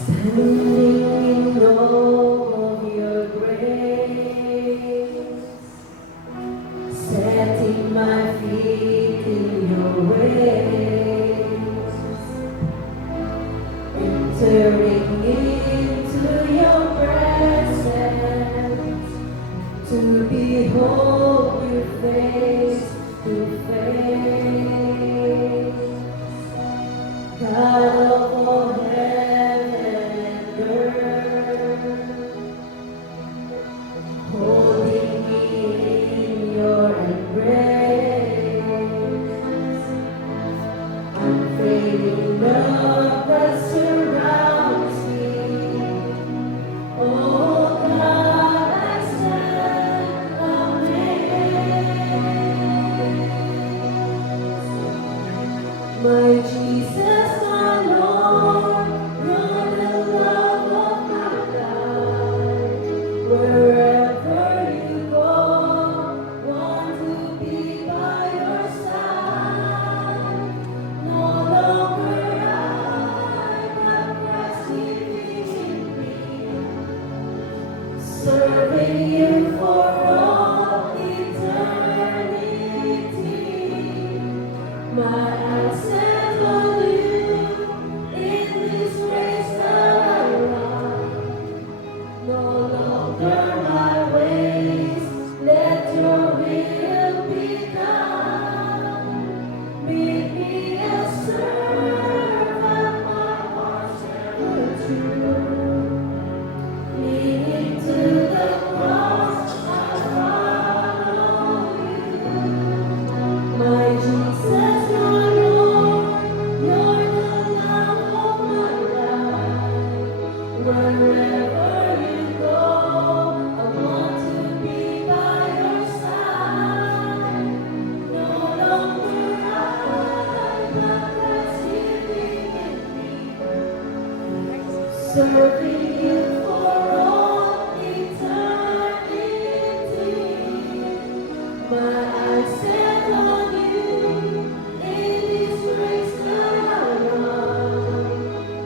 Standing in awe of your grace, setting my feet in your ways, entering into your presence, to behold your face to face. God of all heaven and earth, holding me in your embrace, unfading love that surrounds me. Oh God, I stand amazed. My Jesus, my Lord, you're the love of my life. Wherever you go, want to be by your side. No longer I, but Christ living in me, serving you for all eternity. My eyes set on you in this race that I run. No longer my ways, let your will be done. Make me a servant, my heart's ever true. Leading to the cross, I follow you. My Jesus, my Lord, you're the love of my life. Wherever you go, I want to be by your side. No longer I, but Christ living in me, serving you for all eternity. My eyes set on you in this race that I run.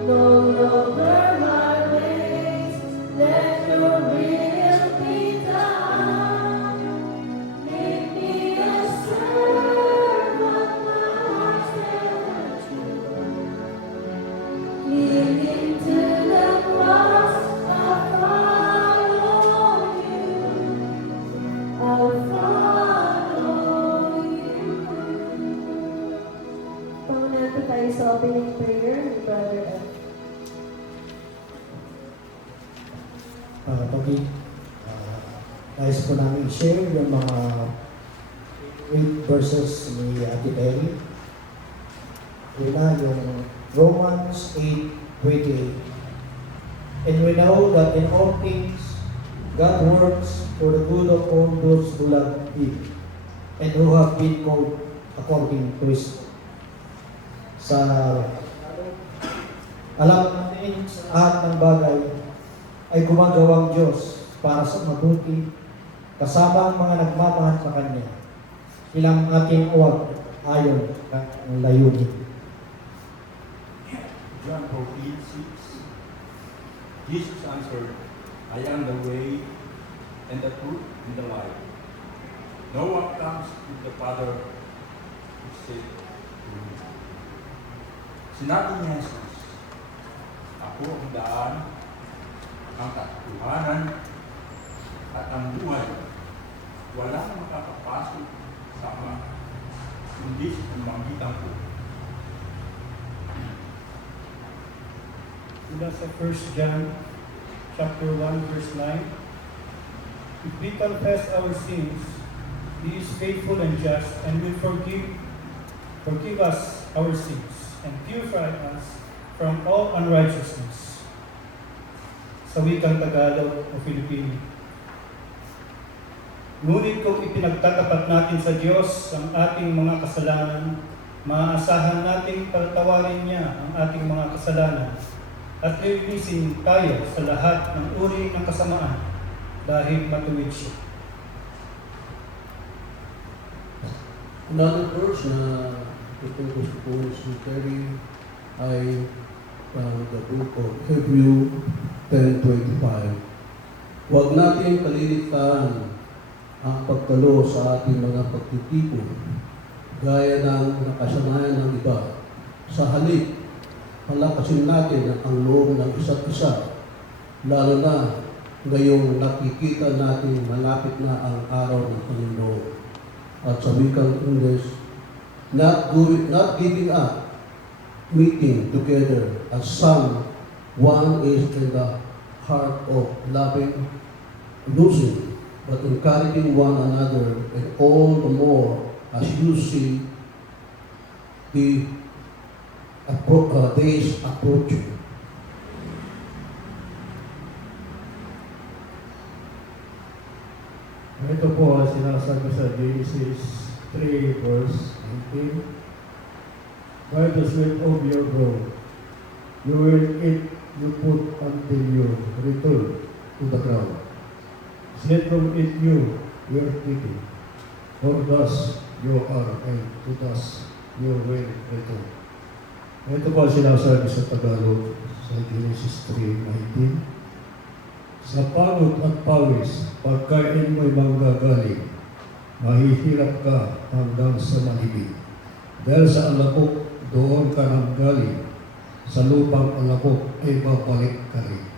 No longer my ways, let your will be done. Make me a servant, my heart's ever true. Leading to the cross, I follow you. I'll follow you. Pangunado tayo sa opening prayer ni Brother F. Pagi, nais po namin i-share yung mga 8 verses ni Ate Berry. Una, yung Romans 8:28. And we know that in all things, God works for the good of all those who love Him and who have been called according to His. Sa alam natin sa lahat ng bagay ay gumagawang Diyos para sa mabuti kasama ang mga nagmamahal sa Kanya. Silang ating uwag ayon ng layunin. John 14:6. Jesus answered, I am the way and the truth and the life. No one comes to the Father except through me. Sinabi ni Jesus, ako ang daan, ang katotohanan, at ang buhay. Walang makakapasok sa Ama, kundi sa pamamagitan ko. Mula sa 1 John chapter 1 verse 9. If we confess our sins, He is faithful and just and will forgive us our sins and purify us from all unrighteousness. Sa wikang Tagalog o Filipino. Ngunit kung ipinagtatapat natin sa Diyos ang ating mga kasalanan, maaasahan nating patawarin niya ang ating mga kasalanan at lilinisin tayo sa lahat ng uri ng kasamaan dahil matuwid siya. Another verse na ito gusto ko si Terry ay from the book of Hebrew 10:25. Huwag natin kaliligtaan ang pagtalo sa ating mga pagtitipon, gaya ng nakasanayan ng iba. Sa halip, palakasin natin ang loob ng isa't isa, lalo na ngayong nakikita natin malapit na ang araw ng Panginoon. At sa wikang English, not giving up, meeting together as some one is in the heart of loving, losing, but encouraging one another, and all the more as you see the days approaching. Ito po ang sinasabi sa Genesis 3 verse 18. By the sweat of your brow, you will eat you put until you return to the ground. Sweat from it you were taken, for thus you are, and to thus you will return. Ito po ang sinasabi sa Tagalog sa Genesis 3:19. Sa pagod at pawis, pagkain mo'y manggagaling, mahihirap ka hanggang sa malibig. Dahil sa alakok, doon ka nang galing, sa lupang alakok ay babalik ka rin.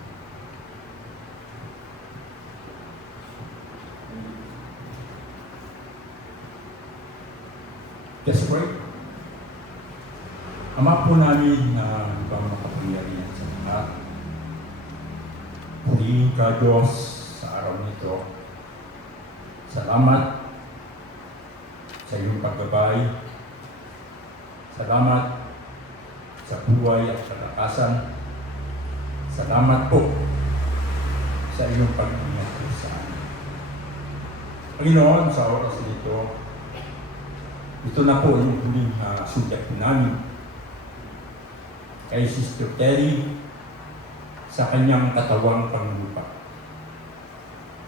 Let's pray. Ama po namin na ibang makapangyarihan sa lahat. Purihin ka, Diyos, sa araw nito. Salamat sa iyong paggabay. Salamat sa buhay at kalakasan. Salamat po sa iyong pag-ingat po sa amin. Panginoon, sa oras nito, ito na po yung huling sulat namin kay Sister Terry sa kanyang katawang panglupa.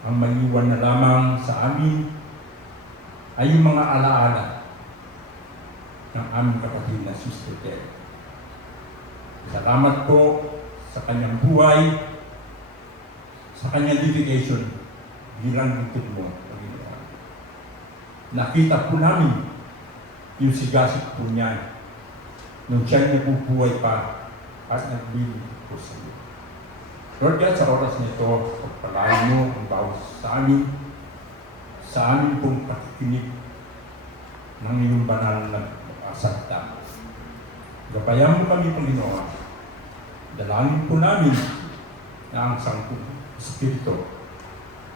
Ang maiwan na lamang sa amin ay yung mga alaala ng aming kapatid na Sister Terry. Salamat po sa kanyang buhay, sa kanyang dedication bilang lingkod mo, Panginoon. Nakita po namin yung sigasig po niya nung siya nabubuhay pa at nagbibig po sa iyo. Lord God, sa oras nito, pagpalain mo ang bawat sa amin pong pakikinig ng iyong banal na salita. Gabayan mo kami, Panginoon. Dalangin po namin na ang Sangkong Espiritu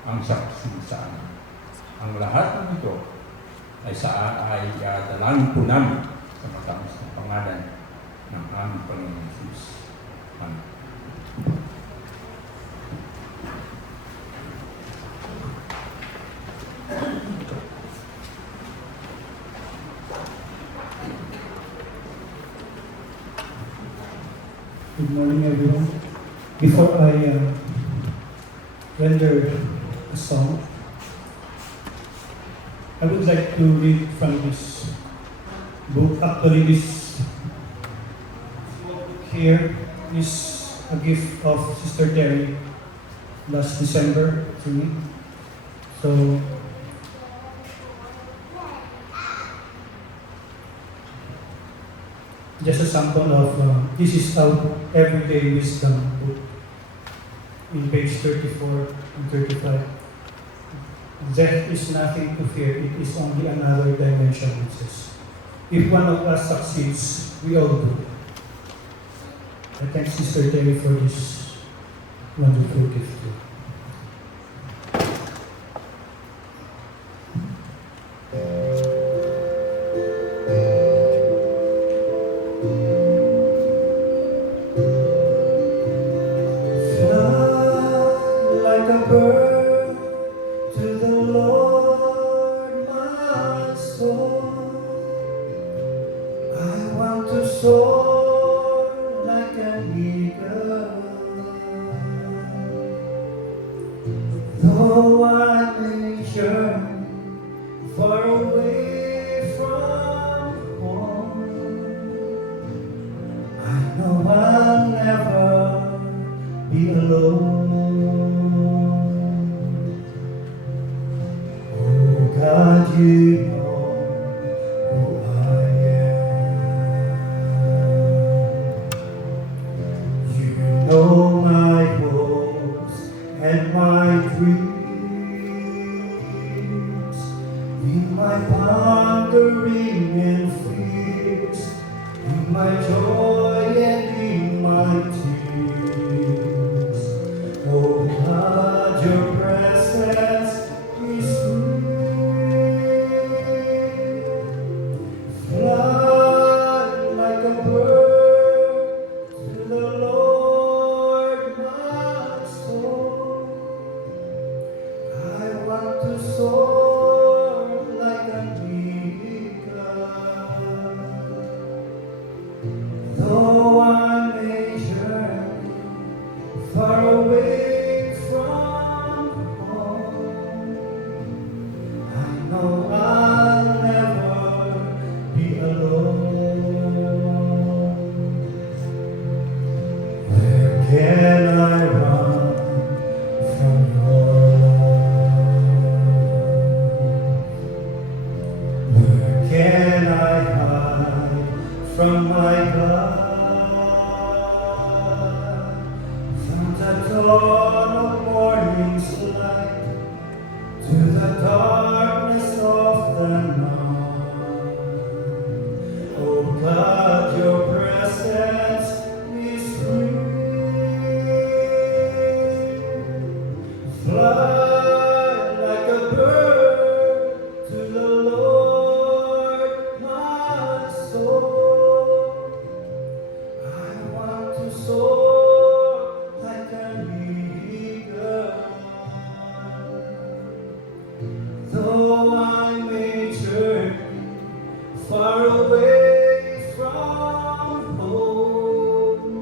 ang saksi sa amin. Ang lahat ng ito ay dalangin po namin sa matamis na pangalan ng aming Panginoon Jesus. Amen. Good morning, everyone. Before I render a song, I would like to read from this book. Actually, this book here is a gift of Sister Terry last December to me. So, just a sample of this is our everyday wisdom book in page 34 and 35. Death is nothing to fear, it is only another dimension, it says. If one of us succeeds, we all do. I thank Sister Terry for this wonderful gift. Like a bird to the Lord, my soul. I want to soar like an eagle. Though I'm in journey far away from home, I know I'll never be alone. Oh God, you know who I am. You know my hopes and my dreams. In my pondering and fears, in my joy and in my tears. Oh God, your presence is sweet. Fly like a bird to the Lord, my soul. I want to soar like an eagle. Though I may journey far away from home, I know I'll never be alone. Where can I run from your love? Where can I hide from my God? From the dawn of morning's light to the darkness of the night. Oh God, your presence is sweet. Fly like a bird to the Lord, my soul. I want to soar like an eagle. Though I may journey far away from home,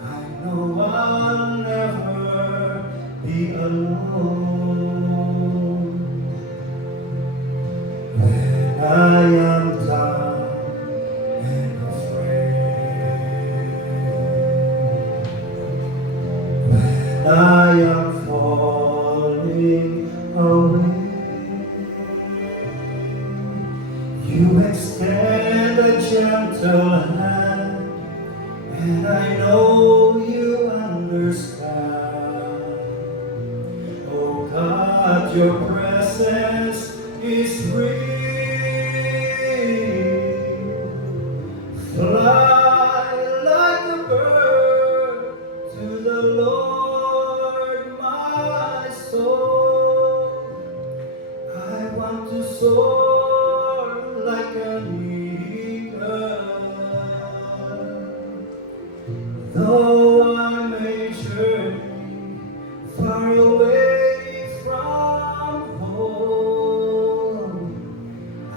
I know I'll never be alone. When I am down and afraid, when I am falling away, you extend a gentle hand, and I know you understand. Oh God, your presence is real. Fly like a bird to the Lord, my soul. I want to soar like an eagle. Though I may journey far away from home, I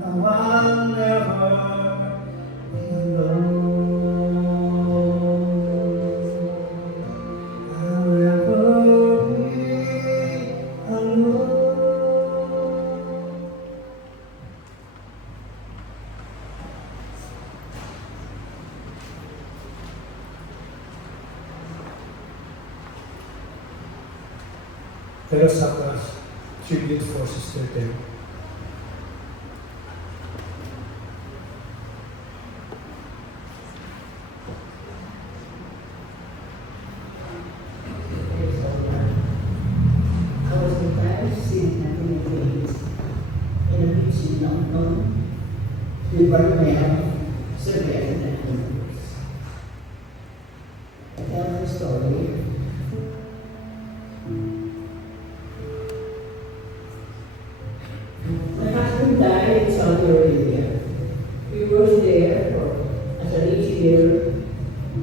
know I'll never be alone. I'll never be alone. Let us have a tribute for Sister Terry. I was depressed in having days in a beach in London with Barmel, surveying the animals. I tell the story. My husband died in Saudi Arabia. We worked there as an engineer.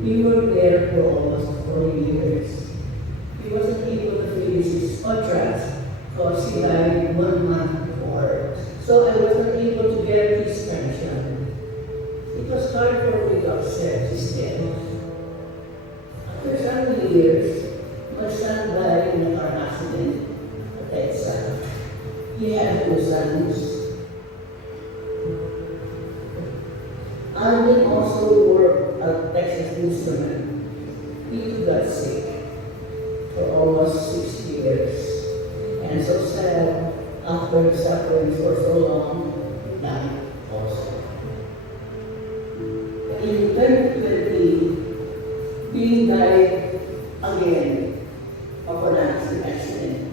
We worked there for almost 40 years. He wasn't able to finish his contract because he died 1 month before. So I wasn't able to get his pension. It was hard for me to accept his death. After several years, my son died in a car accident at Texas. He had 2 sons. Alvin also worked at Texas Instruments. He he got sick for almost 6 years. And so sad after suffering for so long, died also. In 2020, he died again of an accident.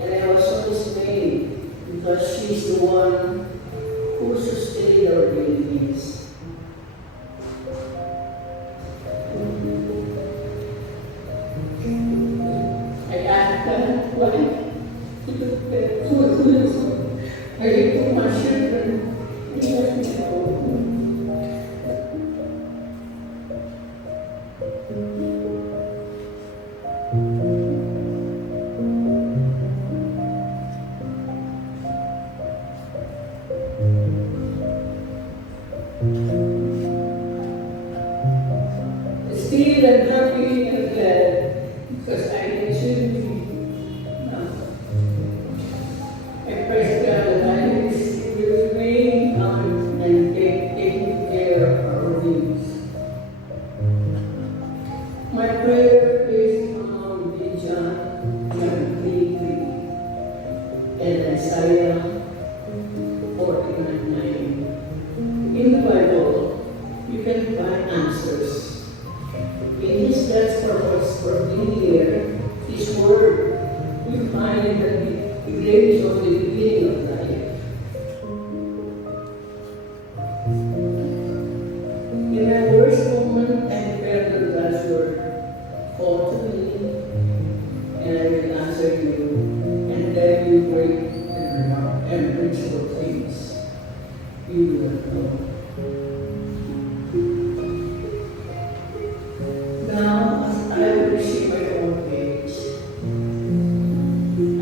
And I was so dismayed because she's the one who sustained our babies. I asked her, why? Are you too much children? He let me go. Still I'm happy and glad because I can see now. I praise God that I will remain on and taking care of our needs. My prayer is found in John 3:3 and Isaiah 49:9. In the Bible, you can find answers. In His God's purpose for being here, His Word, we find that the grace of the beginning of life. In my worst moment, I prepared the God's Word. Call to me, and I will answer you, and tell you great and principal things you will know. Now, as I will receive my own page,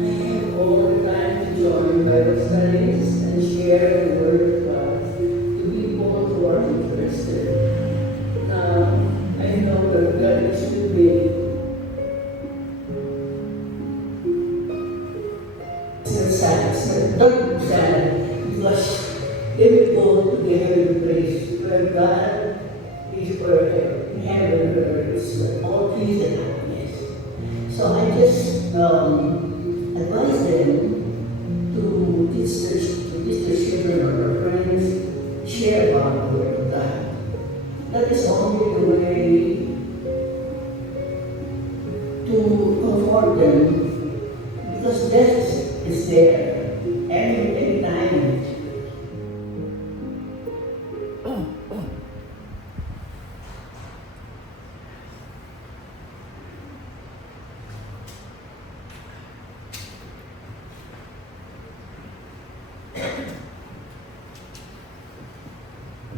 I have all the time to join Bible studies and share the Word of God to people who are interested. Now, I know that God is with me. Still sad, don't be sad, because they will go to the heavenly place where God is where heaven where it's all peace and happiness. So I just advise them to teach their children or their friends, share about the Word of God. That is only the way to comfort them, because death is there any time.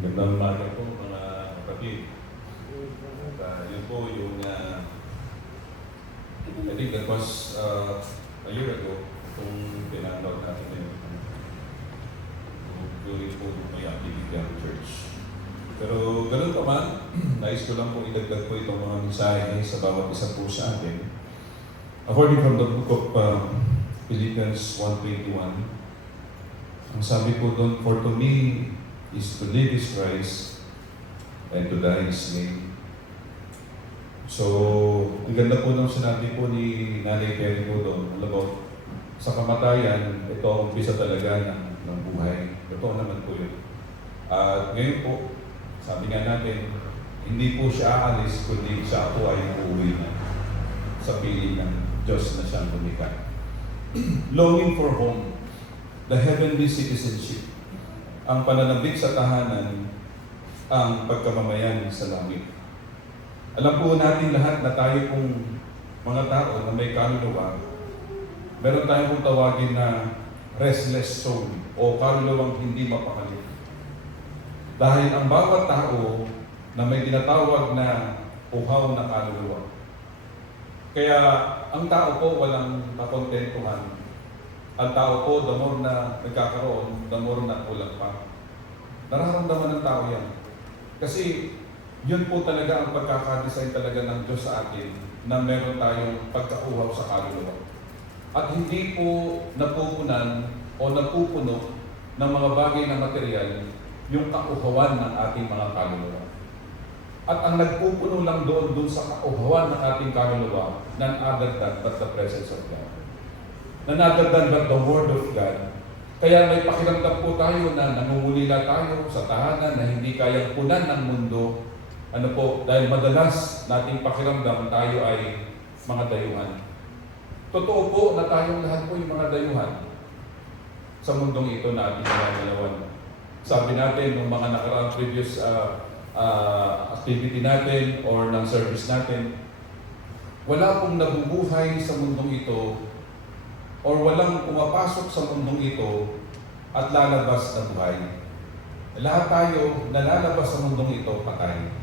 Magandang umaga po mga kapatid. At yun po yung I think that was a year ago kung pinanood natin yun during po may activity ng church. Pero ganun pa man, nais ko lang po idagdag po itong mga mensahe sa bawat isa po sa atin. According from the book of Philippians 1:21, ang sabi po doon, for to me is to live is Christ and to die is gain. So, ang ganda po ng sinabi po ni Nanay Terry po doon, about sa kamatayan, ito ang umpisa talaga ng buhay. Ito naman po yun. At ngayon po, sabi nga natin, hindi po siya aalis, kundi siya po ay uuwi na sa piling ng Diyos na siyang lumikha. Longing for home, the heavenly citizenship, ang pananabik sa tahanan, ang pagkamamayan sa langit. Alam po natin lahat na tayo pong mga tao na may kaluluwa, meron tayong pong tawagin na restless soul o kaluluwang hindi mapakali. Dahil ang bawat tao na may tinatawag na uhaw na kaluluwa. Kaya ang tao po walang kakontentuhan. Ang tao po, the more na nagkakaroon, the more na kulang pa. Nararamdaman ng tao yan. Kasi yun po talaga ang pagkakadesign talaga ng Diyos sa atin na meron tayong pagkauhaw sa kaluluwa. At hindi po napupunan o napupuno ng mga bagay na material yung kauhawan ng ating mga kaluluwa. At ang nagpupuno lang doon sa kauhawan ng ating kaluluwa, none other than but the presence of God. None other than but the Word of God. Kaya may pakiramdam po tayo na nangungulila tayo sa tahanan na hindi kayang punan ng mundo. Ano po, dahil madalas nating pakiramdam tayo ay mga dayuhan. Totoo po na tayong lahat po yung mga dayuhan sa mundong ito na ating nangangalawan. Sabi natin, ng mga nakaraang previous activity natin or ng service natin, wala pong nabubuhay sa mundong ito or walang pumapasok sa mundong ito at lalabas na buhay. Lahat tayo na lalabas sa mundong ito patay.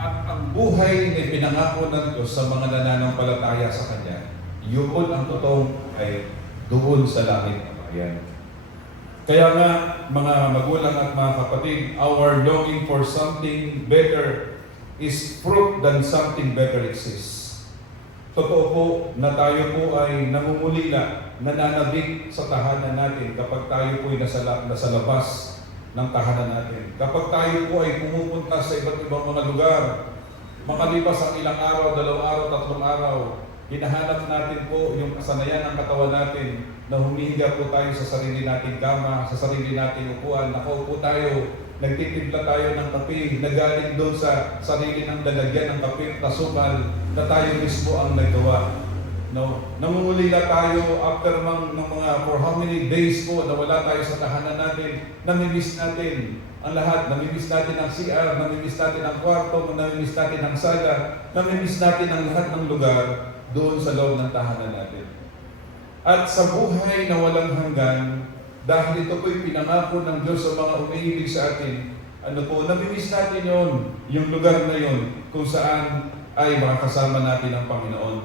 At ang buhay na pinangako ng Diyos sa mga nananampalataya sa Kanya, yun ang totoong ay doon sa langit na bayan. Kaya nga, mga magulang at mga kapatid, our longing for something better is proof that something better exists. Totoo po na tayo po ay namumulila, nananabik sa tahanan natin kapag tayo po ay nasa labas ng tahanan natin. Kapag tayo po ay pumupunta sa iba't ibang mga lugar, makalipas ang ilang araw, 2 araw, 3 araw, hinahanap natin po yung kasanayan ng katawan natin na humihiga po tayo sa sarili nating kama, sa sarili nating upuan, nakaupo tayo, nagtitimpla tayo ng kape, nagaling doon sa sarili ng lalagyan ng kape, tasukal, na tayo mismo ang nagawa. No? Namumulila tayo after ng mga for how many days po na wala tayo sa tahanan natin, namimiss natin ang lahat, namimiss natin ang CR, namimiss natin ang kwarto, namimiss natin ang sala, namimiss natin ang lahat ng lugar doon sa loob ng tahanan natin. At sa buhay na walang hanggan, dahil ito po'y pinangako ng Diyos sa mga umiibig sa atin, ano po, namimiss natin yung lugar na yon kung saan ay makakasama natin ang Panginoon.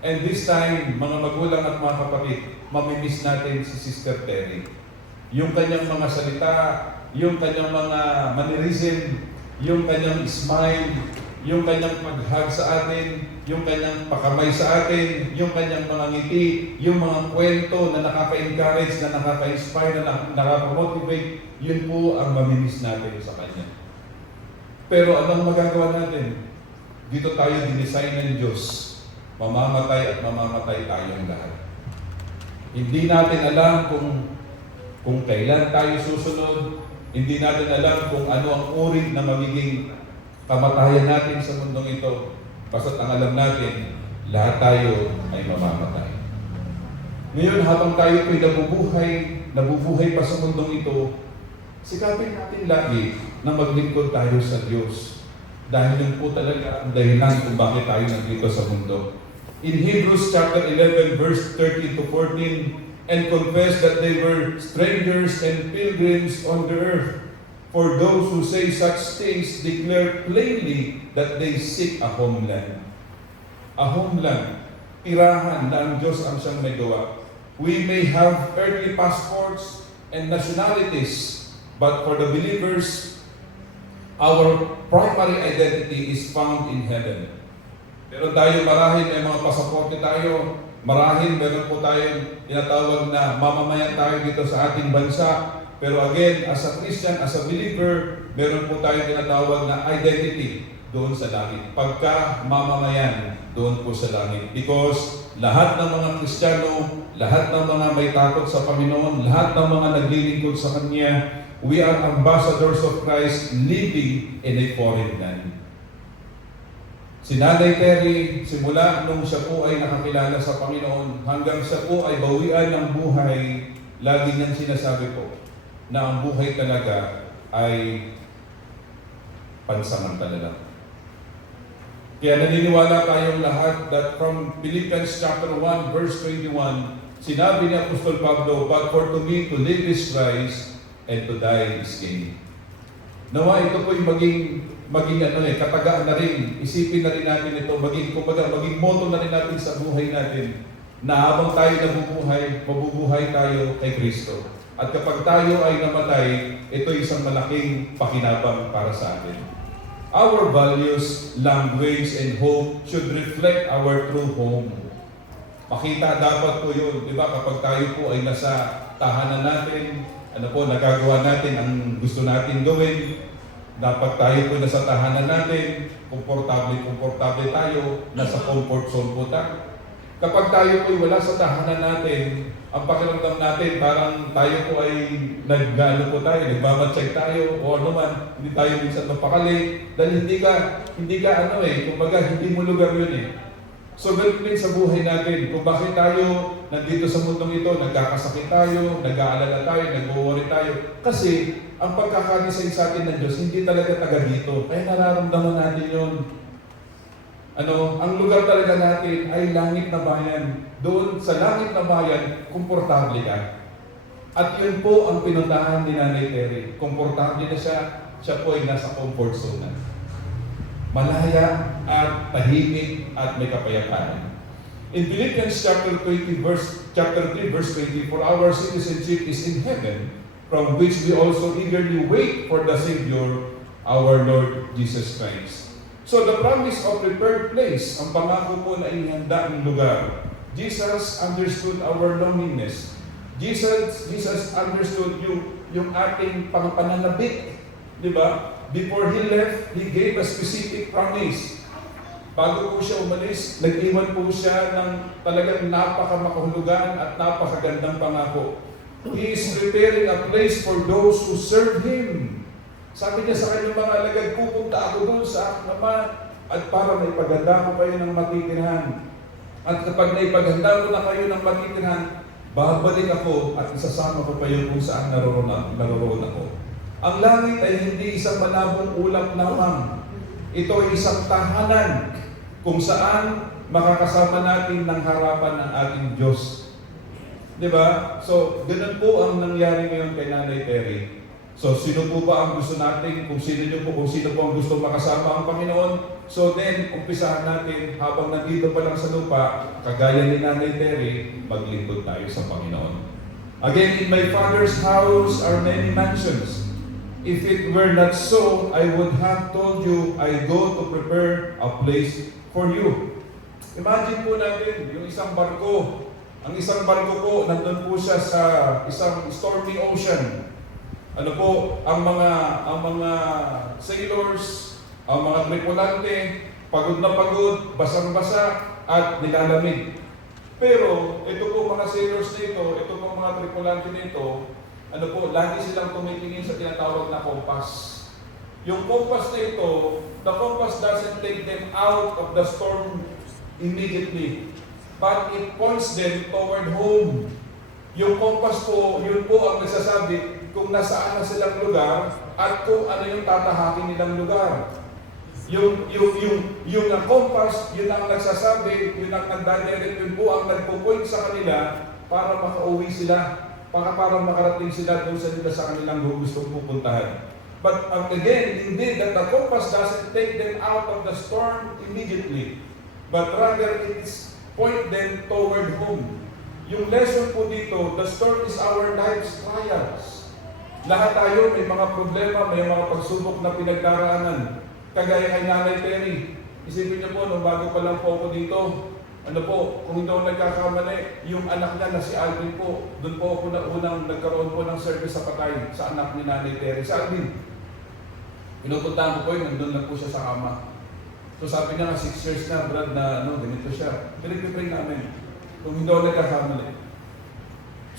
And this time, mga magulang at mga kapatid, mamimiss natin si Sister Terry. Yung kanyang mga salita, yung kanyang mga mannerism, yung kanyang smile, yung kanyang pag-hug sa atin, yung kanyang pakamay sa atin, yung kanyang mga ngiti, yung mga kwento na nakaka-encourage, na nakaka-inspire, na nakaka-motivate, yun po ang mamimiss natin sa kanya. Pero anong magagawa natin? Dito tayo dinesign ng Diyos. Mamamatay at mamamatay tayong lahat. Hindi natin alam kung kailan tayo susunod. Hindi natin alam kung ano ang uri na magiging kamatayan natin sa mundong ito. Basta't ang alam natin, lahat tayo ay mamamatay. Ngayon, habang tayo po'y nabubuhay pa sa mundong ito, sikapin natin lagi na maglingkod tayo sa Diyos. Dahil yun po talaga ang dahilan kung bakit tayo nandito sa mundo. In Hebrews chapter 11, verse 13 to 14, and confess that they were strangers and pilgrims on the earth. For those who say such things declare plainly that they seek a homeland. A homeland, tirahan na ang Diyos ang siyang may gawa. We may have earthly passports and nationalities, but for the believers, our primary identity is found in heaven. Pero tayo marahil may mga pasaporte tayo, marahil meron po tayong tinatawag na mamamayan tayo dito sa ating bansa. Pero again, as a Christian, as a believer, meron po tayong tinatawag na identity doon sa langit. Pagka mamamayan doon po sa langit. Because lahat ng mga Kristiyano, lahat ng mga may takot sa Panginoon, lahat ng mga naglilingkod sa Kanya, we are ambassadors of Christ living in a foreign land. Si Nanay Terry, simula nung siya po ay nakakilala sa Panginoon, hanggang siya po ay bawian ng buhay, lagi niyang sinasabi po na ang buhay talaga ay pansamantala lang. Kaya naniniwala tayong lahat that from Philippians chapter 1 verse 21, sinabi ni Apostol Pablo, "But for to me to live is Christ, and to die is gain." Nawa ito po yung maging katagaan na rin, isipin na rin natin ito, maging motto na rin natin sa buhay natin, na habang tayo nabubuhay, mabubuhay tayo kay Kristo. At kapag tayo ay namatay, ito isang malaking pakinabang para sa atin. Our values, language, and hope should reflect our true home. Makita dapat po yun, di ba? Kapag tayo po ay nasa tahanan natin, nagagawa natin ang gusto natin gawin, Dapat tayo po nasa tahanan natin, komportable tayo, nasa comfort zone po tayo. Kapag tayo po wala sa tahanan natin, ang pakiramdam natin parang tayo po ay nagmamatsyag tayo o ano man, hindi tayo minsan mapakali dahil hindi ka kumbaga hindi mo lugar yun eh. So ganun din sa buhay natin, kung bakit tayo nandito sa mundong ito, nagkakasakit tayo, nag-aalala tayo, nag-worry tayo. Kasi ang pagkakadesign sa atin ng Diyos, hindi talaga taga dito. Kaya nararamdaman natin yun. Ang lugar talaga natin ay langit na bayan. Doon sa langit na bayan, komportable ka. At yun po ang pinuntahan ni Nanay Terry. Komportable na siya po ay nasa comfort zone na. Malaya at tahimik at may kapayapaan. In Philippians chapter 3 verse 20, for our citizenship is in heaven, from which we also eagerly wait for the Savior, our Lord Jesus Christ. So the promise of prepared place, ang pangako po na inihanda ng lugar. Jesus understood our loneliness. Jesus understood yung ating pananabik, di ba? Before He left, He gave a specific promise. Bago po siya umalis, nag-iwan po siya ng talagang napakamakahulugan at napakagandang pangako. He is preparing a place for those who serve Him. Sabi niya sa kanyang mga alagad, pupunta ako doon sa aking Ama at para maipaganda ko kayo ng matitirhan. At kapag naipaganda ko na kayo ng matitirhan, babalik ako at isasama ko kayo kung saan naroon ako. Ang langit ay hindi isang malabong ulap lamang. Ito ay isang tahanan kung saan makakasama natin ng harapan ng ating Diyos. Diba? So, ganun po ang nangyari ngayon kay Nanay Terry. So, sino po ba ang gusto natin? Kung sino po ang gusto makasama ang Panginoon? So then, umpisahan natin, habang nandito pa lang sa lupa, kagaya ni Nanay Terry, maglingkod tayo sa Panginoon. Again, in my Father's house are many mansions. If it were not so, I would have told you, I go to prepare a place for you. Imagine po natin, yung isang barko. Ang isang barko po, nandun po siya sa isang stormy ocean. Ang mga sailors, ang mga tripulante, pagod na pagod, basang-basa, at nilalamig. Pero, ito po mga sailors nito, ito po mga tripulante nito, lagi silang tumitingin sa tinatawag na compass. Yung compass na ito, the compass doesn't take them out of the storm immediately, but it points them toward home. Yung compass po, yun po ang nagsasabi kung nasaan na silang lugar at kung ano yung tatahakin nilang lugar. Yung compass, yun ang nagsasabi, yun ang nagdadirect, yun po ang nagpo-point sa kanila para makauwi sila, para makarating sila doon sa kanilang gustong pupuntahan. But again, indeed, that the compass doesn't take them out of the storm immediately, but rather it's point them toward home. Yung lesson po dito, the storm is our life's trials. Lahat tayo may mga problema, may mga pagsubok na pinagdaraanan. Kagaya kay Nanay Terry. Isipin niyo po, nung bago pa lang po ako dito, kung hindi ako nagkakamali, yung anak niya na si Alvin po, doon po ako unang nagkaroon po ng service sa patay sa anak ni Nanay Terry. Si Alvin, pinupuntahan ko po yun, nandun lang po siya sa kama. So sabi niya nga, 6 years na, Brad, na ganito siya. Pinag-pray namin, kung hindi ako nagkakamali.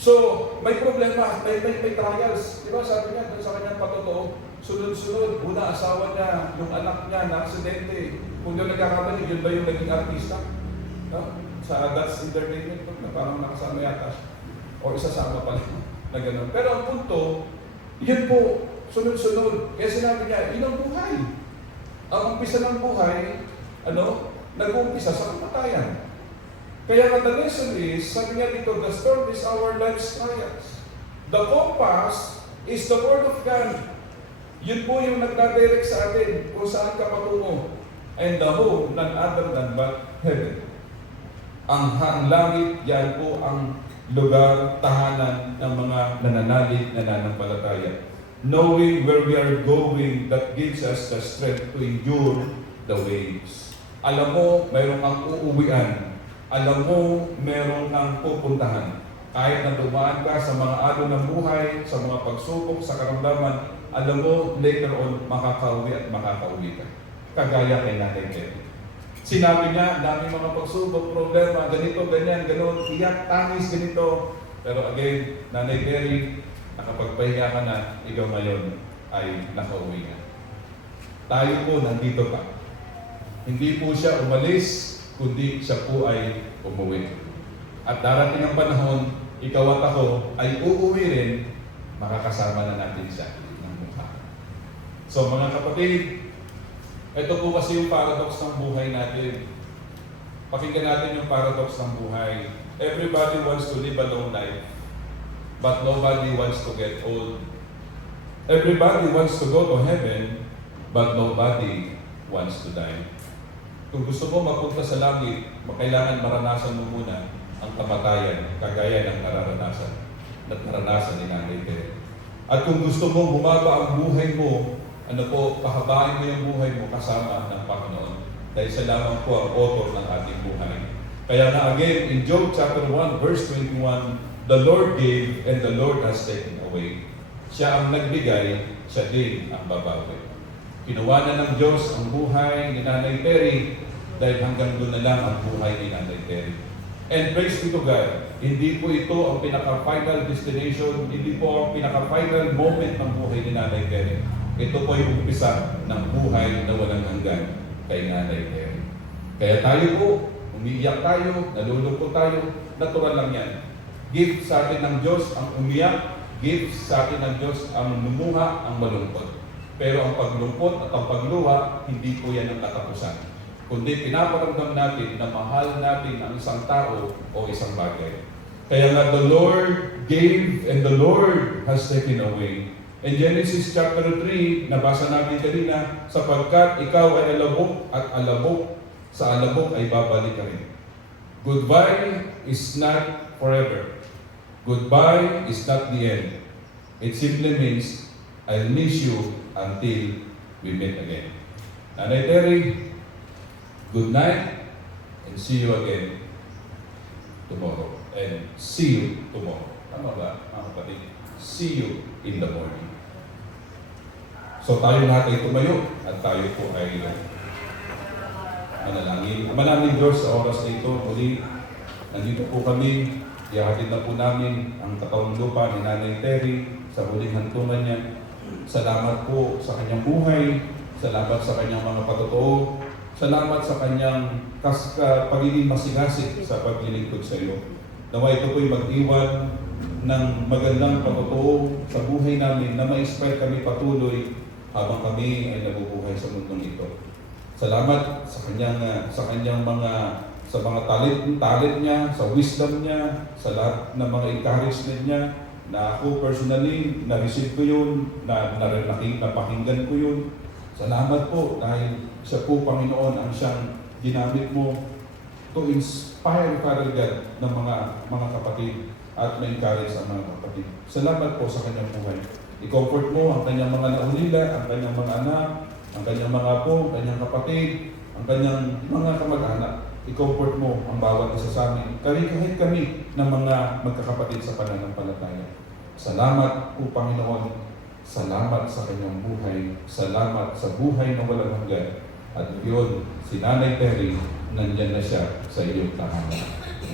So, may problema, may trials. Diba, sabi niya, sa kanyang patotoo, sunod-sunod, una asawa niya, yung anak niya na aksidente. Kung doon nagkakamali, yun ba yung naging artista? No? Sa That's Entertainment, na parang nakasama yata siya. O isasama pala na gano'n. Pero ang punto, yun po, sunod-sunod. Kaya sinabi niya, yun ang buhay. Ang umpisa ng buhay, nag-uumpisa sa kamatayan. Kaya ang the lesson is, sabi niya dito, the storm is our life's trials. The compass is the Word of God. Yun po yung nagdadirect sa atin kung saan ka patungo. And the home, none other than but heaven. Ang langit, yan po ang lugar, tahanan ng mga nananalig na nananampalataya. Knowing where we are going, that gives us the strength to endure the waves. Alam mo, mayroon kang uuwian. Alam mo, meron kang pupuntahan. Kahit na dumaan ka sa mga alon ng buhay, sa mga pagsubok, sa karamdaman, alam mo, later on, makakauwi at makakauwi ka. Kagaya kay Nanay Terry. Sinabi niya, dami mga pagsubok, problema, ganito, ganyan, ganon, iyak, tangis, ganito. Pero again, Nanay Terry, nakapagpahinga ka na, ikaw ngayon ay nakauwi na. Tayo po nandito pa. Hindi po siya umalis, kundi siya po ay umuwi. At darating ang panahon, ikaw at ako ay uuwi rin, makakasama na natin siya ng mukha. So mga kapatid, ito po kasi yung paradox ng buhay natin. Pakinggan natin yung paradox ng buhay. Everybody wants to live a long life, but nobody wants to get old. Everybody wants to go to heaven, but nobody wants to die. Kung gusto mo mapunta sa langit, kailangan maranasan mo muna ang kamatayan, kagaya ng naranasan ni Nanay Terry. At kung gusto mo bumaba ang buhay mo, pahabain mo yung buhay mo kasama ng Panginoon. Dahil siya lamang po ang author ng ating buhay. Kaya na again, in Job chapter 1, verse 21, the Lord gave and the Lord has taken away. Siya ang nagbigay, siya din ang babawi. Kinuha na ng Diyos ang buhay ni Nanay Terry dahil hanggang doon na lang ang buhay ni Nanay Terry. And praise be to God, hindi po ito ang pinaka-final destination, hindi po ang pinaka-final moment ng buhay ni Nanay Terry. Ito po yung umpisa ng buhay na walang hanggan kay Nanay Terry. Kaya tayo po, umiiyak tayo, nalulungkot tayo, natural lang yan. Gift sa atin ng Diyos ang umiyak, gift sa atin ng Diyos ang lumuha, ang malungkot. Pero ang paglungkot at ang pagluha, hindi po yan ang katapusan. Kundi pinaparamdam natin na mahal natin ang isang tao o isang bagay. Kaya nga the Lord gave and the Lord has taken away. In Genesis chapter 3, nabasa natin kanina, sapagkat ikaw ay alabok at alabok, sa alabok ay babalik ka rin. Goodbye is not forever. Goodbye is not the end. It simply means, I'll miss you until we meet again. Nanay Terry, good night and see you again tomorrow. And see you tomorrow. Tama ba, mga kapatid? See you in the morning. So tayo lahat ay tumayo at tayo po ay manalangin. Maraming Diyos sa oras na ito. Muli, nandito po kami. Ihahatid na po namin ang katawang lupa ni Nanay Terry sa huling hantungan niya. Salamat po sa kanyang buhay. Salamat sa kanyang mga patotoo. Salamat sa kanyang pagiging masigasig sa paglilingkod sa iyo. Nawa ito po'y mag-iwan ng magandang patotoo sa buhay namin na ma-inspire kami patuloy habang kami ay nabubuhay sa mundong ito. Salamat sa kanyang mga talent niya, sa wisdom niya, sa lahat ng mga encouragement niya na ako personally na-receive ko yun, napakinggan ko yun. Salamat po dahil siya po, Panginoon, ang siyang ginamit mo to inspire, Father God, ng mga kapatid at ma-encourage ang mga kapatid. Salamat po sa kanyang buhay. I-comfort mo ang kanyang mga naulila, ang kanyang mga anak, ang kanyang mga apo, ang kanyang kapatid, ang kanyang mga kamag-anak. I-comfort mo ang bawat isa sa amin. Kahit kami ng mga magkakapatid sa pananampalataya. Salamat po, Panginoon. Salamat sa kanyang buhay. Salamat sa buhay na walang hanggan. At yun, si Nanay Terry, nandyan na siya sa iyong tahanan.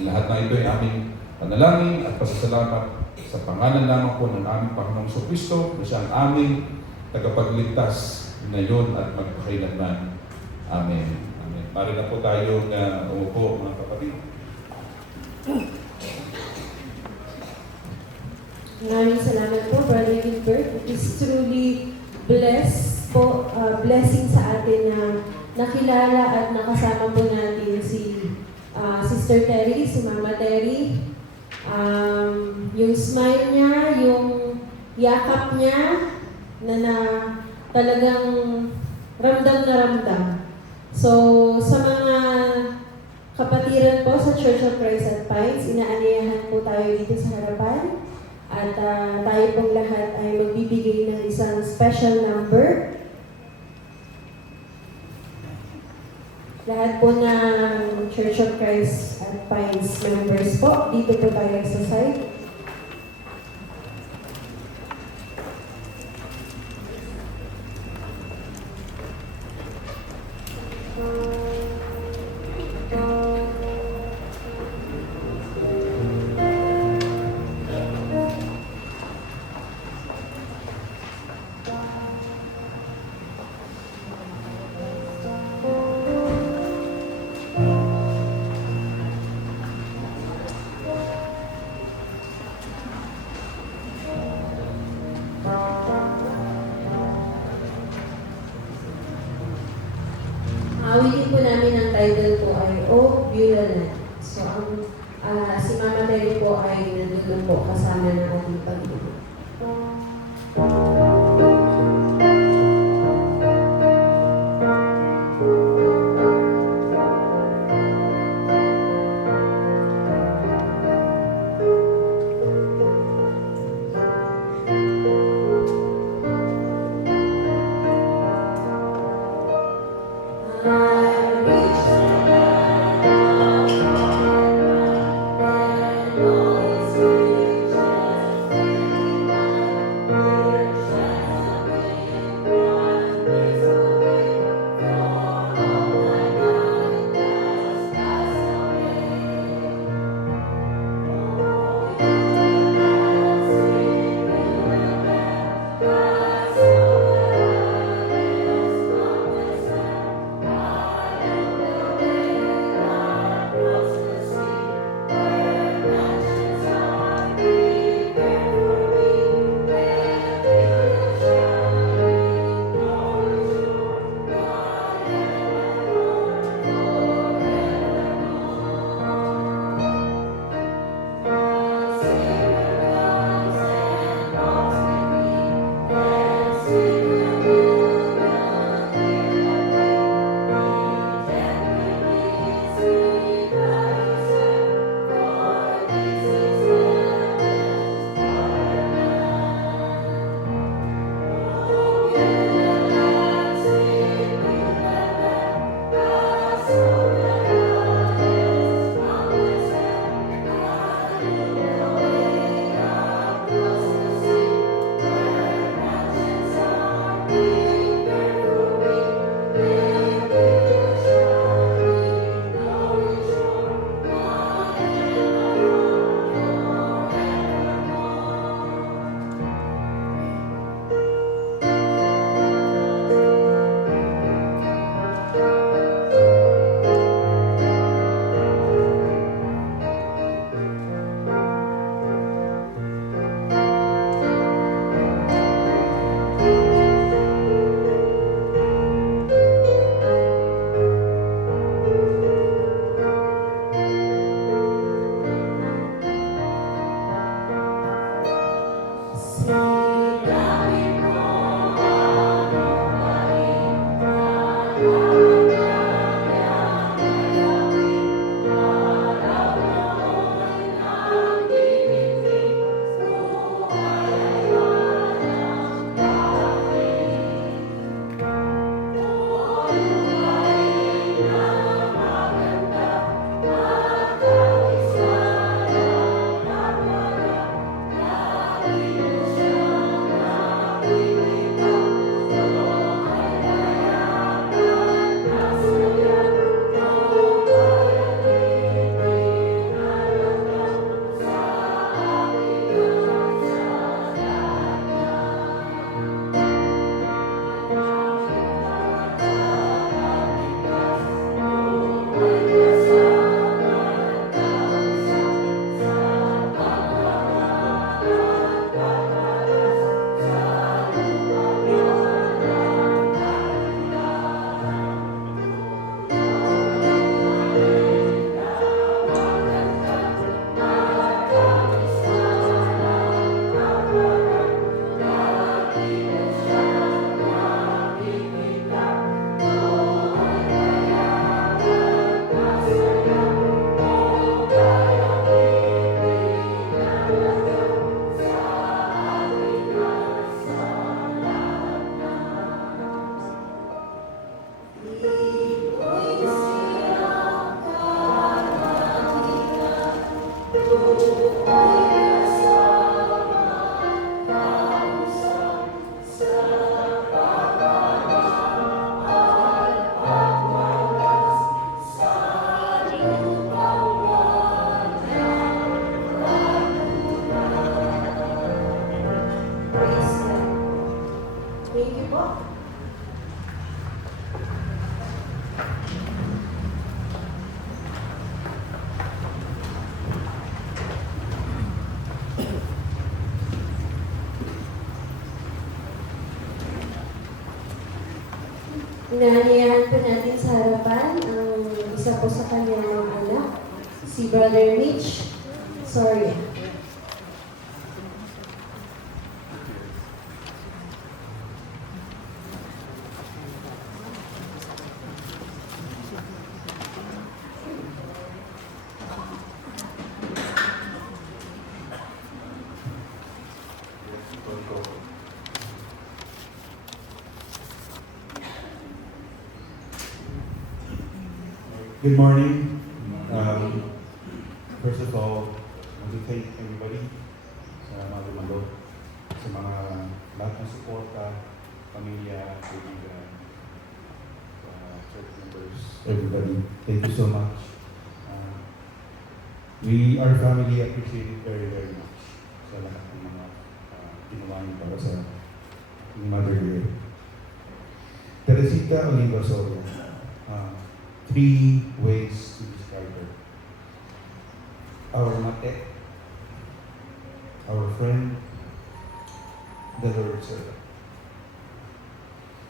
Lahat na ito ay aming panalangin at pasasalamat sa pangalan lamang po ng aming Panginoong Kristo na siya ang aming tagapagligtas ngayon at magpakailanman. Amen. Amen. Mari na po tayo na umupo, mga kapatid. Maraming salamat po, Brother Gilbert. It is truly blessing sa atin na nakilala at nakasama po natin si Sister Terry, si Mama Terry. Yung smile niya, yung yakap niya, na talagang ramdam na ramdam. So, sa mga kapatiran po sa Church of Christ at Pines, inaanyayahan po tayo dito sa harapan. At tayo pong lahat ay magbibigay ng isang special number. Lahat po ng Church of Christ at Pines members po, dito po tayo sa site. title po ay O Beulah. So, si Mama Terry po ay nandun po kasama ng ating Panginoon. Inaanyayahan po natin sa harapan ang isa isa po sa kanyang mga anak, si Brother Mitch. Sorry. Good morning. First of all, I want to thank everybody sa mga lumalo, sa mga lahat ng suporta, pamilya, kaibigan, church members, everybody. Thank you so much. Our family appreciate it very, very much sa lahat ng mga ginawa niyo para sa Mother Dear. Teresita Oliva Soria. 3 ways to describe her. Our mate, our friend, the Lord's servant.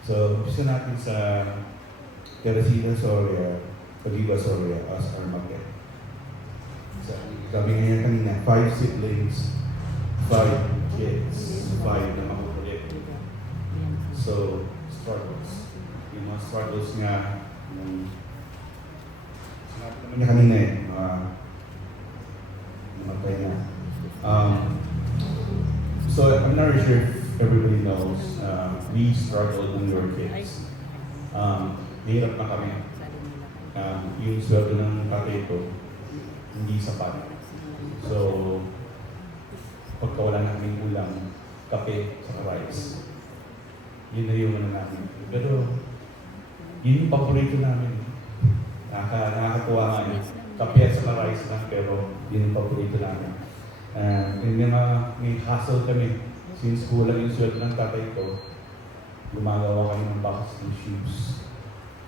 So, gusto natin sa Teresita Soria, Oliva Soria as our mate. Sabi nga kanina, 5 siblings, 5 kids, 5 na makukulit. So, struggles. Yung mga struggles nga, sinabi naman niya kanina namatay na. So I'm not sure if everybody knows, we struggled when we were kids. Nahirap na kami. Yung sweldo ng tatay ko, hindi sapat. So, pagka wala na kaming ulam, kape, saka rice. Yun na yung namin. Pero, yun yung paborito namin. Nakakatuwa nga yun. Kape at saka rice lang, pero yun yung paborito namin. May hassle kami. Since kulang yung sweldo ng tatay ko, gumagawa kami ng box ng shoes.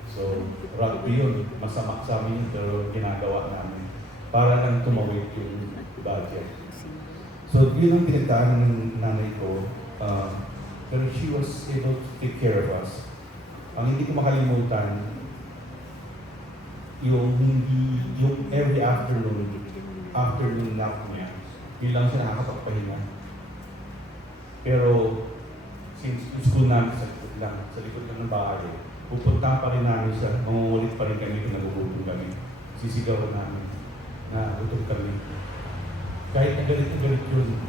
So, rugby yun. Masama sa amin yun, pero ginagawa namin. Para lang tumawid yung budget. So, yun ang pinagdaan ng nanay ko. Pero she was able to take care of us. Ang hindi ko makalimutan, yung every afternoon nap niya, yun lang siya nakakapagpahinga. Pero, since yung school namin sa likod lang ng bahay, pupunta pa rin namin siya, mangungulit pa rin kami kung nagugutom kami. Sisigawan namin na gutom kami. Kahit na galit yun,